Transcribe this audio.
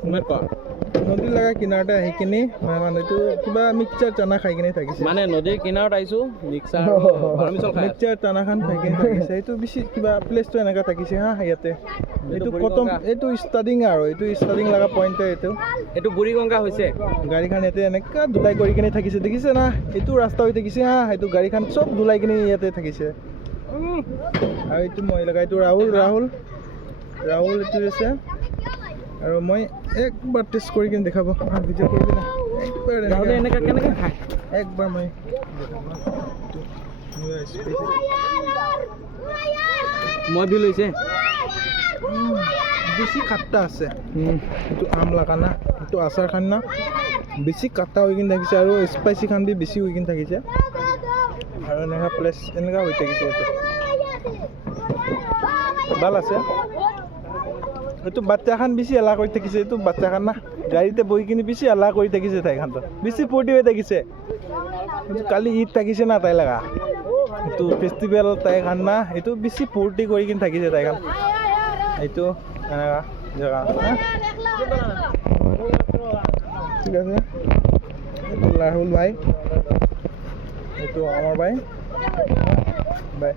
অসমীয়াত ক নদীৰ লগা কিনাৰতে আহি কিনি মানুহটো কিবা মিক্সাৰ চানা খাই কিনি থাকিছে মানে নদীৰ কিনাৰত আহিছোঁ মিক্সাৰ মিছল খাই মিক্সাৰ চানাখন খাই কিনি থাকিছে এইটো বেছি কিবা প্লেচটো এনেকুৱা থাকিছে হা ইয়াতে এইটো কটম এইটো ষ্টাৰ্টিং আৰু এইটো ষ্টাৰ্টিং লগা পইণ্টে এইটো বুঢ়ীগঙ্গা হৈছে গাড়ীখন ইয়াতে এনেকুৱা ধুলাই কৰি কিনি থাকিছে দেখিছে না এইটো ৰাস্তা হৈ থাকিছে হা সেইটো গাড়ীখন চব ধুলাই কিনি ইয়াতে থাকিছে আৰু এইটো মহিলা এইটো ৰাহুল এইটো আছে আৰু মই একবাৰ টেষ্ট কৰি কিনে দেখাব ভিডিঅ' কৰিবি না যাওঁতে এনেকৈ কেনেকৈ খায় একবাৰ মই মই বিল হৈছে বেছি খাট্টা আছে এইটো আম লগা না এইটো আচাৰ খান না বেছি কাটা হৈ কিনে থাকিছে আৰু স্পাইচি খান বি বেছি হৈ কিনে থাকিছে আৰু এনেকুৱা প্লেচ এনেকুৱা হৈ থাকিছে এইটো ভাল আছে এইটো বাচ্চা খান বেছি এলাহ কৰি থাকিছে এইটো বাচ্চা খান না গাড়ীতে বহি কিনি বেছি এলাহ কৰি থাকিছে তাই খানটো বেছি ফূৰ্তি হৈ থাকিছে এইটো কালি ঈদ থাকিছে না তাই লগা এইটো ফেষ্টিভেল তাই খান না এইটো বেছি ফূৰ্তি কৰি কিনে থাকিছে তাই খান এইটো এনেকুৱা জেগা ঠিক আছে এইটো ৰাহুল ভাই এইটো আমাৰ ভাই বাই